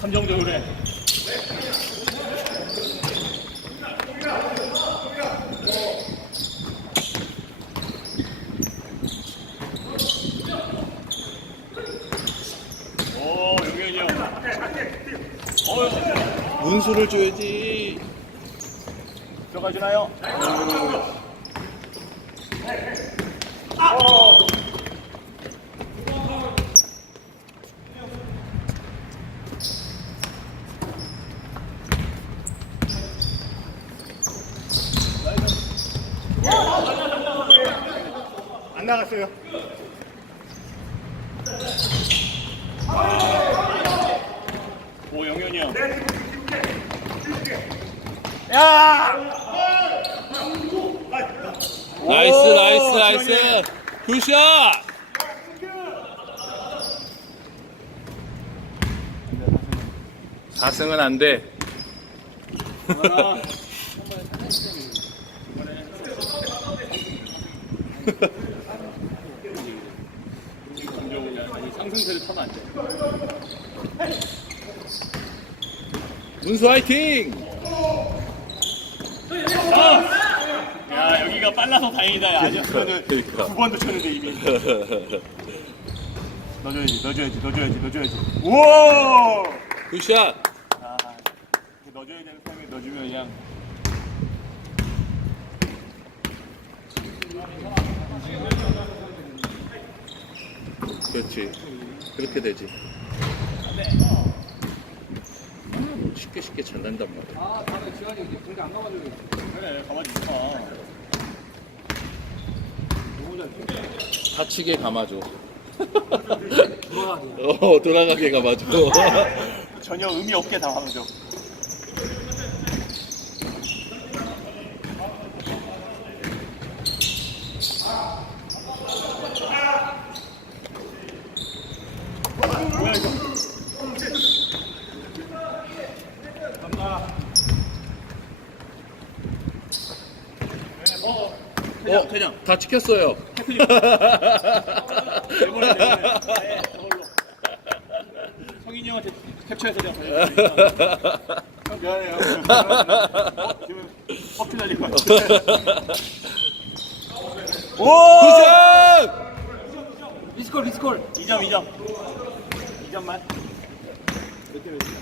감정적으로 해. 어, 문수를 줘야지. 들어가시나요? 안 나갔어요. 오, 영현이 형. 야! 나이스, 오, 나이스. 나이스. 굿샷! 사승은안 돼. 상승세를 타면 안 돼. 문수 화이팅! 아! 야 여기가 빨라서 다행이다. 야, 아니었으면은 그러니까. 두 번도 쳤는데 이미. 넣어줘야지, 넣어줘야지, 넣어줘야지, 넣어줘야지. 우와! 굿샷! 아, 이렇게 넣어줘야 되는 타임에 넣어주면 그냥. 그렇지. 그렇게 되지. 쉽게 쉽게 찬단단 말이야. 아, 다음에 지환이 이제 공대 안 가가지고 그래, 가만히 있어. 다치게 감아줘. 돌아가게. 어, 돌아가게 감아줘. 전혀 의미 없게 당하죠. 어, 어, 퇴장. 다 찍혔어요. 네, 저걸로. 성인이 형한테 캡처해서 내가 보내드릴게요. 형 미안해요. 지금 뻑큐 날린 것 같아. 오! 굿샷! 리스콜, 리스콜. 2점, 2점. 2점만. 몇대 몇이야?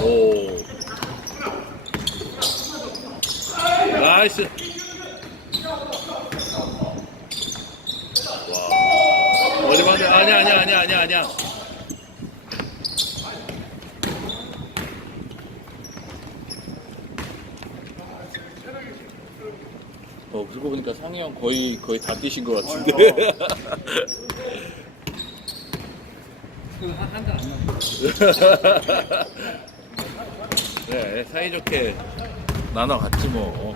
오. 나이스. 와. 어디 봤는데? 아니야, 아니야, 아니야, 아니야, 아니야. 어, 그러고 보니까 상희 형 거의, 거의 다 뛰신 것 같은데. 한잔안 나고. 그래, 사이좋게 나눠 갔지 뭐.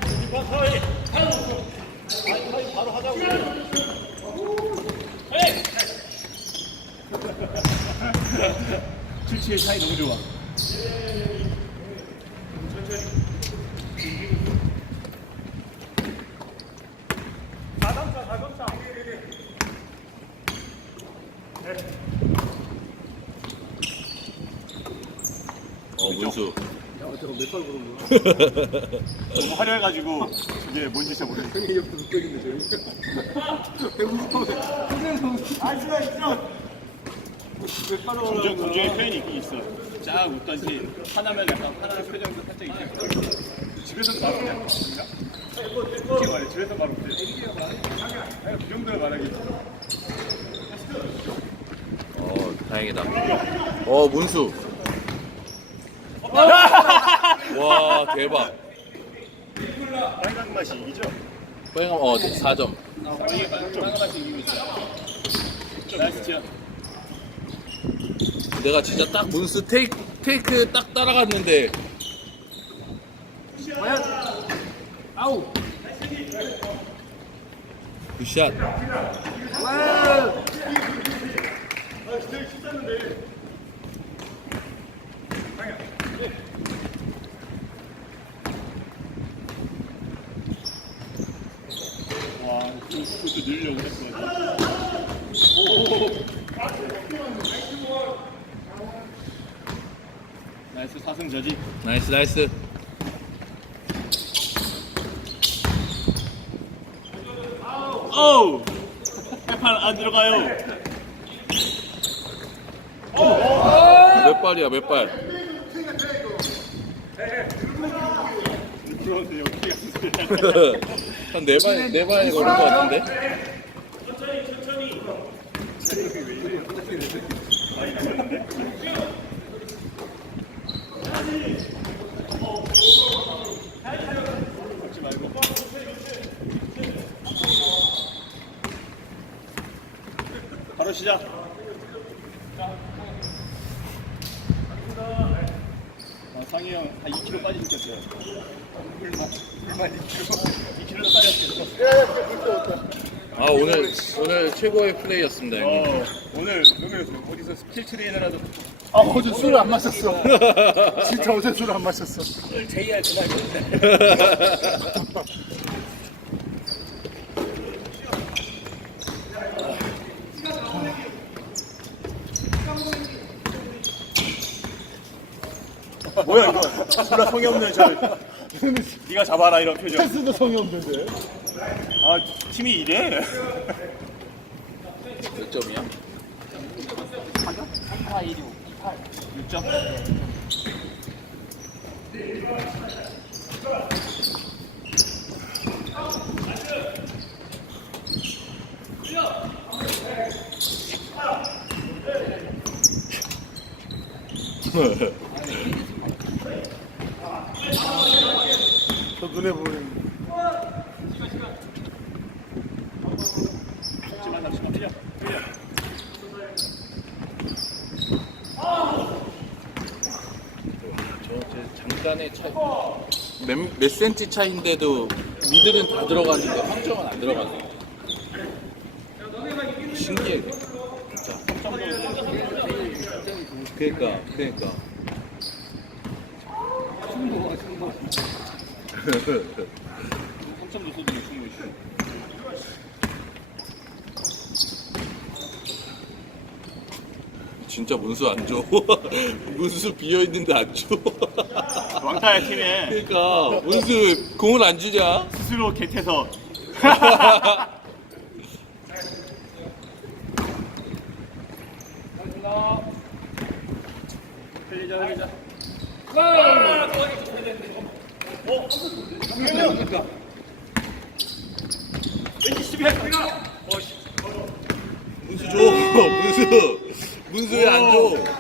칠치의 사이 너무 좋아. 어, 문수. 야, 저거 몇발 보는 거야? 너무 화려해가지고 이게 뭔지 잘 모르겠어. 형이 옆에 있는데, 저기. 배고파. 아, 진짜, 진짜. 감정의 표현이 있긴 있어. 쫙 웃던지 화나면 약간 화나는 표정도 살짝 있어. 집에서도 말 못해. 솔직히 말해, 집에서 말 못해. 아니, 그 정도로 말하기. 어, 다행이다. 어, 문수. 와, 대박. 빨간 맛이 이기죠? 빨간, 어, 4점. 이게 빨간 맛이 이기고 있어. 나이스 지연. 내가 진짜 딱 문수 테이크, 테이크 딱 따라갔는데, 과연? 아우. 굿샷. 와. 그것도 늘려고 했거든. 나이스 사승저지. 나이스 나이스. 어우! 팔안 들어가요. 몇 발이야 몇 발? 여기 한 네 발, 네 발에 걸린 것 같은데? 먹지 말고. 바로 시작. 아, 상희 형한 2kg 빠지셨겠어요. 불만, 불만 2kg. 2kg 빠졌겠어. 아 오늘 오늘 최고의 플레이였습니다 형님. 어, 오늘, 오늘 어디서 스킬 트레이너라도 아 어제 술안 마셨어. 진짜 어제 술안 마셨어. JR 그날 뭐야 이거 졸라 성의 없는 저 네가 잡아라 이런 표정 패스도 성의 없는데. 아 팀이 이래 몇 점이야? 6점 저 눈에 보이는. 몇, 몇 센치 차인데도 미들은 다 들어가는데 황정은 안 들어가네. 신기해. 진짜. 그니까 그니까 3점도 쏘도 충분히 쉬워 진짜 문수 안 줘. 문수 비어 있는데 안 줘. 왕따야 팀에 그러니까 문수 공을 안 주냐? 스스로 겟해서 흘리자 흘리자 왠지 수비 할 거야 문수 줘. 문수 문수 왜 안 줘?